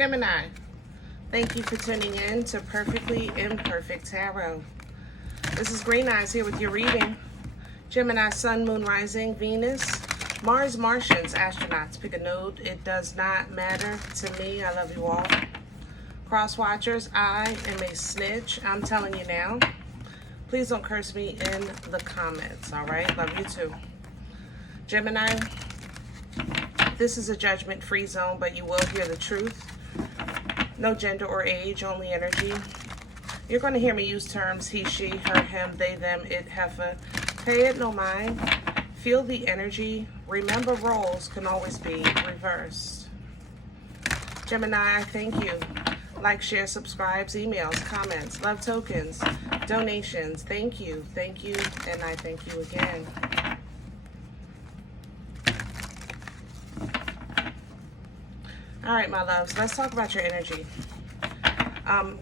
Gemini, thank you for tuning in to Perfectly Imperfect Tarot. This is Green Eyes here with your reading. Gemini, Sun, Moon, Rising, Venus, Mars, Martians, astronauts. Pick a node. It does not matter to me. I love you all. Cross watchers, I am a snitch. I'm telling you now. Please don't curse me in the comments, all right? Love you too. Gemini, this is a judgment-free zone, but you will hear the truth. No gender or age, only energy. You're going to hear me use terms he, she, her, him, they, them, it, heifer. Pay it no mind. Feel the energy. Remember, roles can always be reversed. Gemini, I thank you. Like, share, subscribes, emails, comments, love tokens, donations. Thank you, and I thank you again. All right, my loves, let's talk about your energy.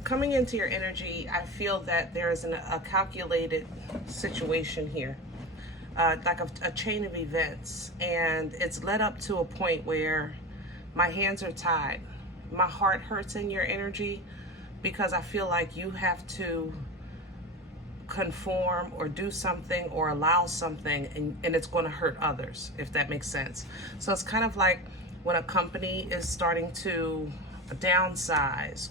Coming into your energy, I feel that there is a calculated situation here, like a chain of events, and it's led up to a point where my hands are tied. My heart hurts in your energy because I feel like you have to conform or do something or allow something, and it's going to hurt others, if that makes sense. So it's kind of like when a company is starting to downsize,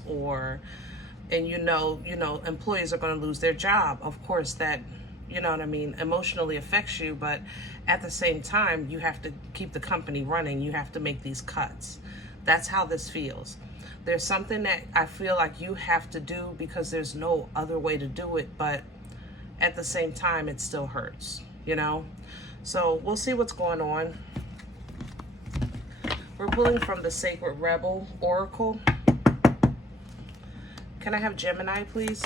and you know employees are going to lose their job. Of course, that, you know what I mean, emotionally affects you, but at the same time, you have to keep the company running. You have to make these cuts. That's how this feels. There's something that I feel like you have to do because there's no other way to do it, but at the same time, it still hurts, you know? So we'll see what's going on. We're pulling from the Sacred Rebel Oracle. Can I have Gemini, please?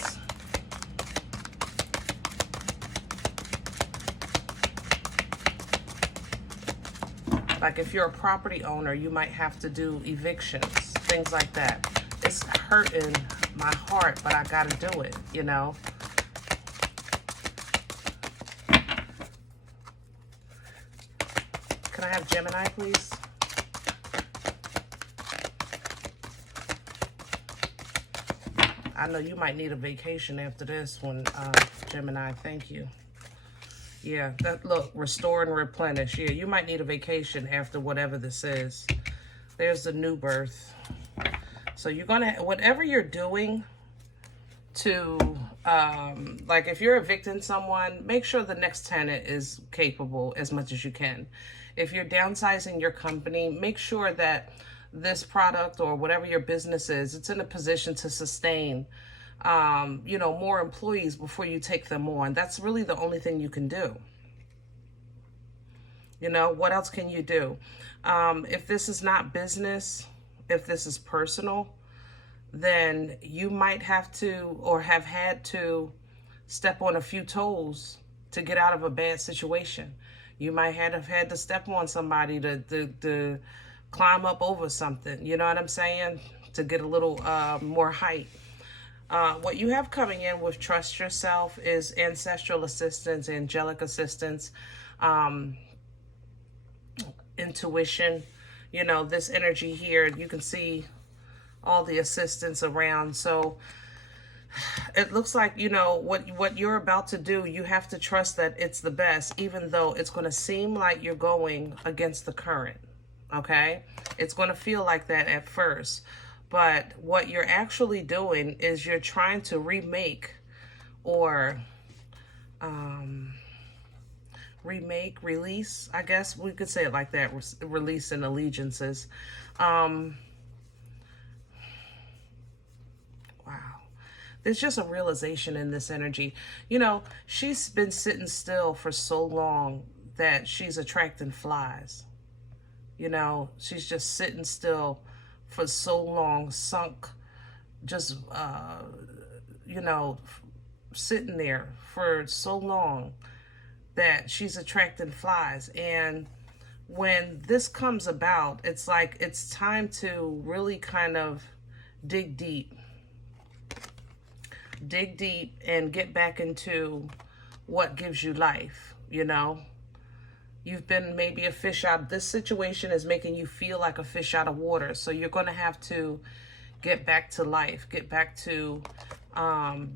Like if you're a property owner, you might have to do evictions, things like that. It's hurting my heart, but I gotta do it, you know? Can I have Gemini, please? I know you might need a vacation after this one, Gemini. Thank you. Yeah, look, restore and replenish. Yeah, you might need a vacation after whatever this is. There's the new birth. So you're going to, whatever you're doing to, like if you're evicting someone, make sure the next tenant is capable as much as you can. If you're downsizing your company, make sure that this product or whatever your business is, it's in a position to sustain you know, more employees before you take them on. That's really the only thing you can do. You know, what else can you do? If this is not business, if this is personal, then you might have to or have had to step on a few toes to get out of a bad situation. You might have had to step on somebody to climb up over something. You know what I'm saying? To get a little more height. What you have coming in with Trust Yourself is ancestral assistance, angelic assistance, intuition. You know, this energy here, you can see all the assistance around. So it looks like, you know, what you're about to do, you have to trust that it's the best, even though it's going to seem like you're going against the current, okay? It's going to feel like that at first. But what you're actually doing is you're trying to remake or release, I guess we could say it like that, release and allegiances. Wow. There's just a realization in this energy. You know, she's been sitting still for so long that she's attracting flies. You know, she's just sitting still for so long, sunk, just, you know, sitting there for so long that she's attracting flies. And when this comes about, it's like it's time to really kind of dig deep and get back into what gives you life, you know? You've been maybe a fish out. This situation is making you feel like a fish out of water. So you're going to have to get back to life, get back to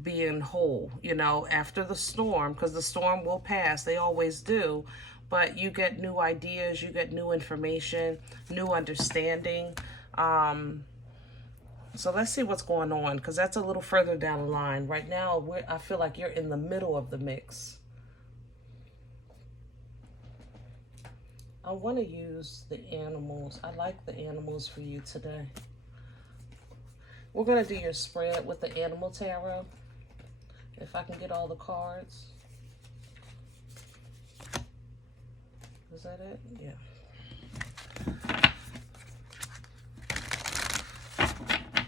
being whole, you know, after the storm, because the storm will pass. They always do. But you get new ideas, you get new information, new understanding. So let's see what's going on, because that's a little further down the line. Right now, I feel like you're in the middle of the mix. I want to use the animals. I like the animals for you today. We're going to do your spread with the animal tarot. If I can get all the cards. Is that it? Yeah.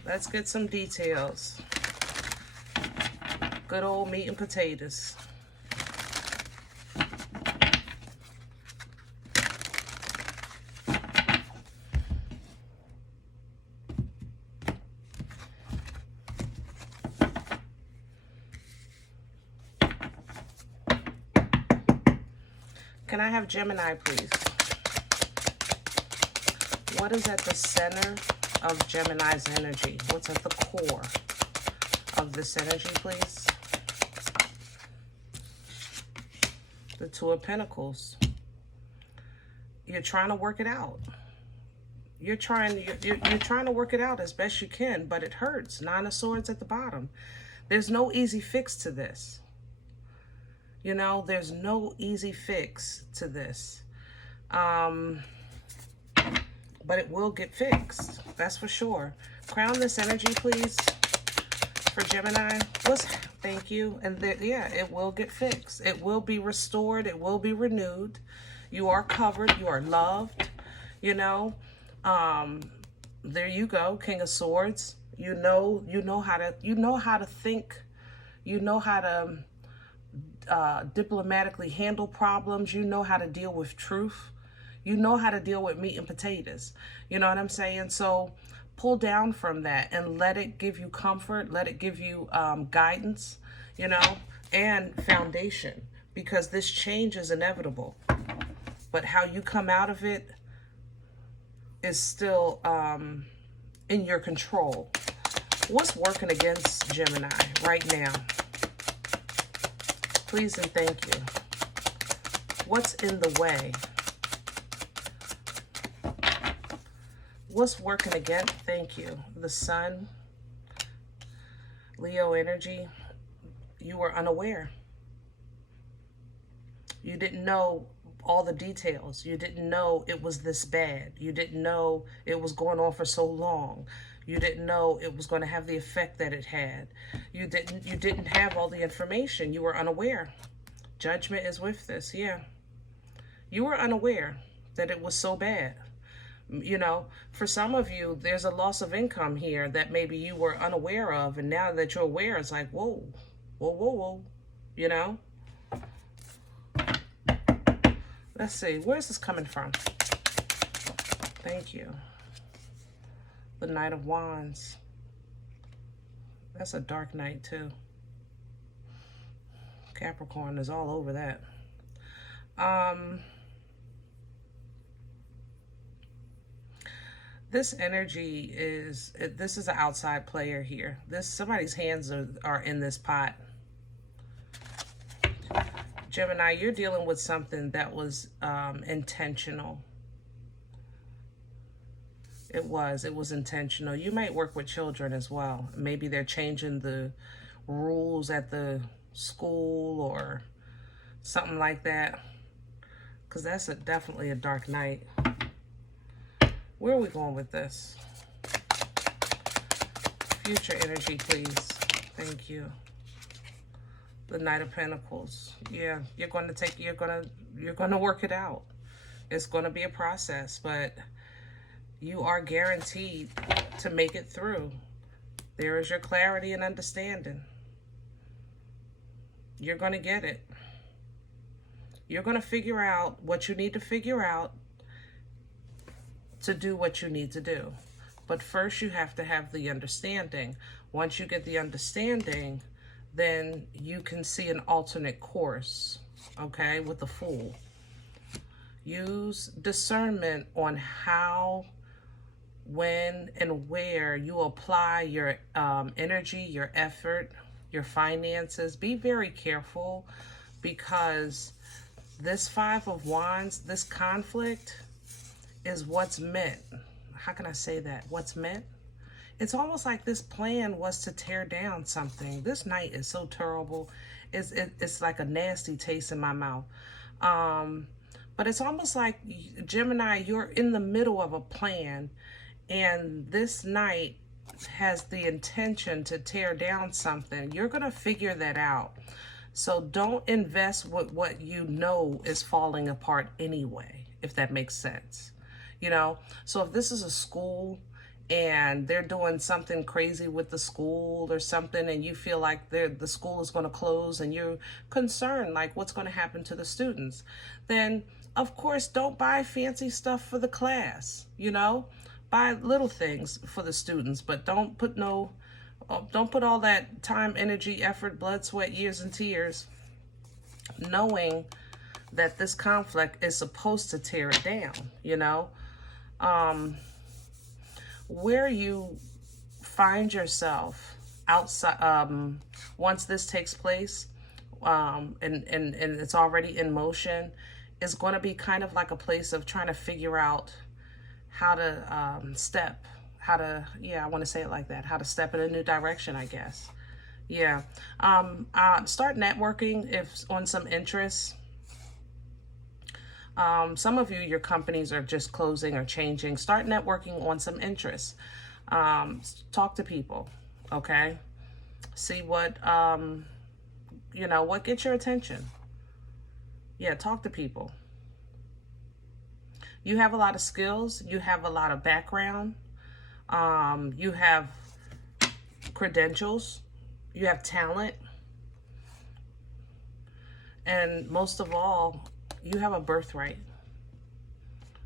Let's get some details. Good old meat and potatoes. Can I have Gemini, please? What is at the center of Gemini's energy? What's at the core of this energy, please? The Two of Pentacles. You're trying to work it out. You're trying to work it out as best you can, but it hurts. Nine of Swords at the bottom. There's no easy fix to this. You know, there's no easy fix to this. But it will get fixed. That's for sure. Crown this energy, please, for Gemini. Thank you. And yeah, it will get fixed. It will be restored. It will be renewed. You are covered. You are loved. You know, there you go. King of Swords. You know how to think. You know how to diplomatically handle problems. You know how to deal with truth. You know how to deal with meat and potatoes. You know what I'm saying? So pull down from that and let it give you comfort. Let it give you guidance, you know, and foundation, because this change is inevitable. But how you come out of it is still in your control. What's working against Gemini right now? Please and thank you. What's in the way? What's working against? Thank you. The Sun, Leo energy. You were unaware. You didn't know all the details. You didn't know it was this bad. You didn't know it was going on for so long. You didn't know it was going to have the effect that it had. You didn't have all the information. You were unaware. Judgment is with this. Yeah. You were unaware that it was so bad. You know, for some of you, there's a loss of income here that maybe you were unaware of. And now that you're aware, it's like, whoa, whoa, whoa, whoa, you know? Let's see. Where's this coming from? Thank you. The Knight of Wands. That's a dark night, too. Capricorn is all over that. This energy is, this is an outside player here. Somebody's hands are in this pot. Gemini, you're dealing with something that was intentional. It was intentional. You might work with children as well. Maybe they're changing the rules at the school or something like that. Because that's definitely a dark night. Where are we going with this? Future energy, please. Thank you. The Knight of Pentacles. Yeah, you're going to work it out. It's going to be a process, but you are guaranteed to make it through. There is your clarity and understanding. You're going to get it. You're going to figure out what you need to figure out to do what you need to do. But first you have to have the understanding. Once you get the understanding, then you can see an alternate course, okay, with the Fool. Use discernment on when and where you apply your energy, your effort, your finances. Be very careful, because this Five of Wands, this conflict is what's meant. How can I say that? What's meant? It's almost like this plan was to tear down something. This night is so terrible. It's like a nasty taste in my mouth. But it's almost like, Gemini, you're in the middle of a plan, and this night has the intention to tear down something. You're going to figure that out. So don't invest with what you know is falling apart anyway, if that makes sense. You know, so if this is a school and they're doing something crazy with the school or something, and you feel like the school is going to close and you're concerned, like what's going to happen to the students, then of course don't buy fancy stuff for the class. You know, buy little things for the students, but don't put all that time, energy, effort, blood, sweat, years, and tears, knowing that this conflict is supposed to tear it down. You know, where you find yourself outside, once this takes place, and it's already in motion, is going to be kind of like a place of trying to figure out how to I want to say it like that, how to step in a new direction, I guess. Yeah. Start networking if on some interests. Some of you, your companies are just closing or changing. Start networking on some interests. Talk to people, okay? See what, what gets your attention. Yeah, talk to people. You have a lot of skills. You have a lot of background. You have credentials. You have talent. And most of all, you have a birthright.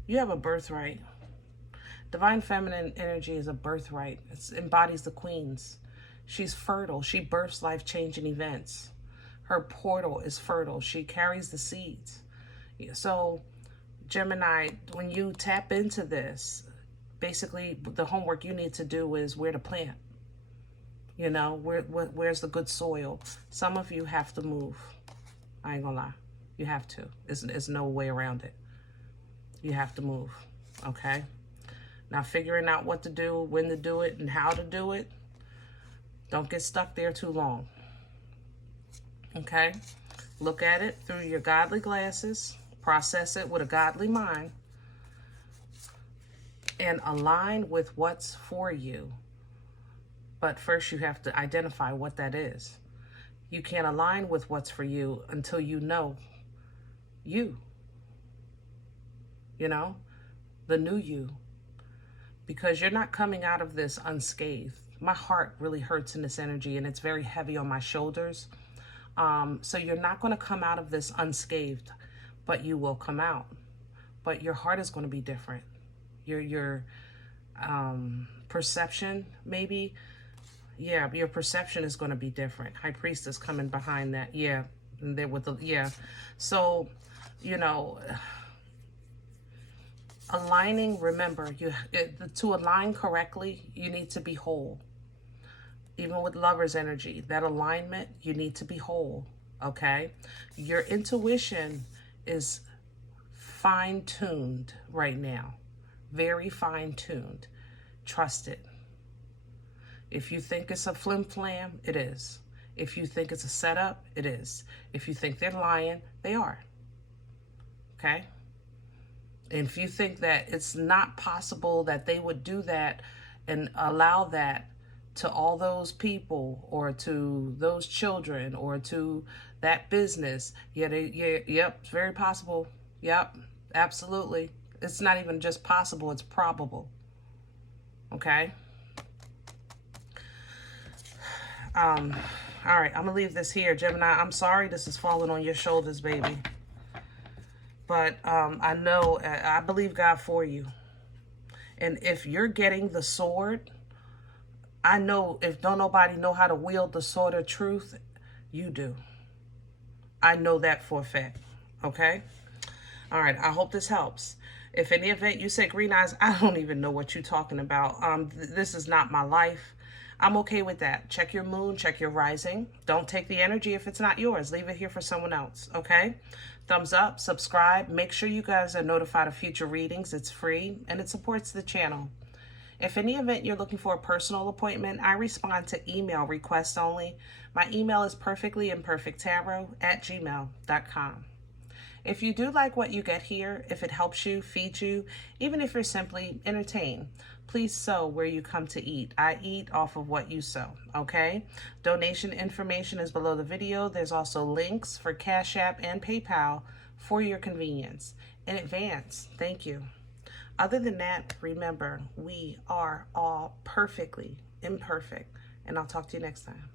You have a birthright. Divine feminine energy is a birthright. It embodies the queens. She's fertile. She births life-changing events. Her portal is fertile. She carries the seeds. So, Gemini, when you tap into this, basically the homework you need to do is where to plant. You know, where's the good soil? Some of you have to move. I ain't gonna lie. You have to. There's no way around it. You have to move, okay? Now, figuring out what to do, when to do it, and how to do it, don't get stuck there too long, okay? Look at it through your godly glasses, process it with a godly mind, and align with what's for you. But first, you have to identify what that is. You can't align with what's for you until you know you know, the new you, because you're not coming out of this unscathed. My heart really hurts in this energy, and it's very heavy on my shoulders. So you're not going to come out of this unscathed, but you will come out. But your heart is going to be different. Your perception, maybe, yeah, your perception is going to be different. High Priestess coming behind that, yeah, and there with the, yeah. So, you know, aligning, remember, to align correctly, you need to be whole. Even with Lover's energy, that alignment, you need to be whole, okay? Your intuition is fine-tuned right now, very fine-tuned. Trust it. If you think it's a flim-flam, it is. If you think it's a setup, it is. If you think they're lying, they are, okay? And if you think that it's not possible that they would do that and allow that to all those people or to those children or to that business, yep, it's very possible. Yep, absolutely. It's not even just possible, it's probable. Okay? All right, I'm going to leave this here. Gemini, I'm sorry this is falling on your shoulders, baby. But I know, I believe God for you. And if you're getting the sword, I know if don't nobody know how to wield the sword of truth, you do. I know that for a fact. Okay? All right, I hope this helps. If in the event you say, Green Eyes, I don't even know what you're talking about. This is not my life. I'm okay with that. Check your moon, check your rising. Don't take the energy if it's not yours. Leave it here for someone else, okay? Thumbs up, subscribe. Make sure you guys are notified of future readings. It's free and it supports the channel. If in the event you're looking for a personal appointment, I respond to email requests only. My email is perfectlyimperfecttarot@gmail.com. If you do like what you get here, if it helps you, feeds you, even if you're simply entertained, please sow where you come to eat. I eat off of what you sow, okay? Donation information is below the video. There's also links for Cash App and PayPal for your convenience. In advance, thank you. Other than that, remember, we are all perfectly imperfect, and I'll talk to you next time.